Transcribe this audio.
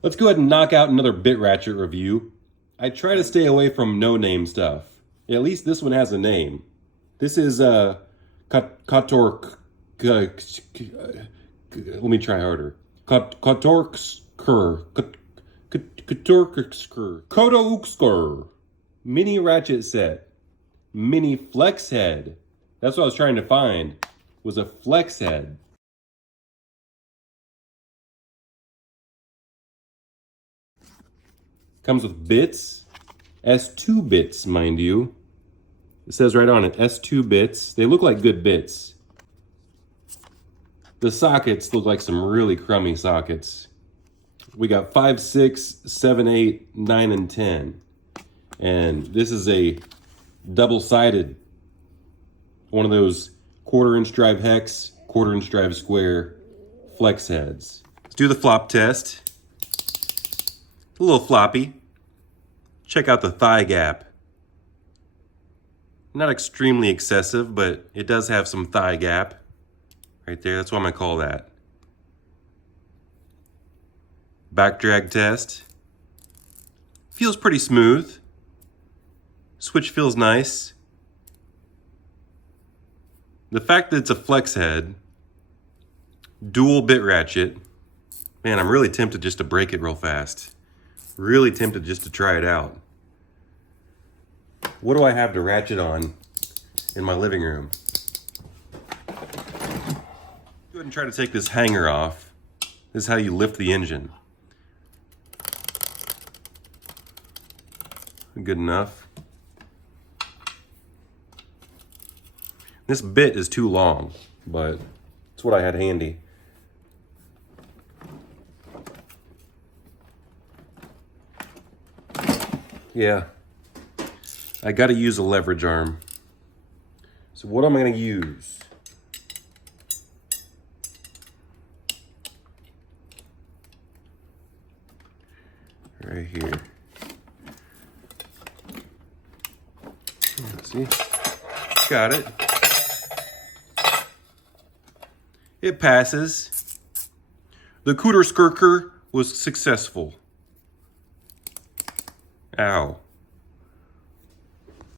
Let's go ahead and knock out another Bit Ratchet review. I try to stay away from no-name stuff. At least this one has a name. This is COTOUXKER. Let me try harder. COTOUXKER. COTOUXKER. Mini Ratchet set. Mini Flex Head. That's what I was trying to find. Was a flex head. Comes with bits, S2 bits, mind you. It says right on it, S2 bits. They look like good bits. The sockets look like some really crummy sockets. We got 5, 6, 7, 8, 9, and 10. And this is a double-sided, one of those 1/4-inch drive hex, 1/4-inch drive square flex heads. Let's do the flop test. A little floppy. Check out the thigh gap. Not extremely excessive, but it does have some thigh gap right there. That's what I'm gonna call that. Back drag test. Feels pretty smooth. Switch feels nice. The fact that it's a flex head, dual bit ratchet, man, I'm really tempted just to break it real fast. Really tempted just to try it out. What do I have to ratchet on in my living room? Go ahead and try to take this hanger off. This is how you lift the engine. Good enough. This bit is too long, but it's what I had handy. Yeah, I gotta use a leverage arm. So what am I gonna use? Right here. See? Got it. It passes. The COTOUXKER was successful. Ow.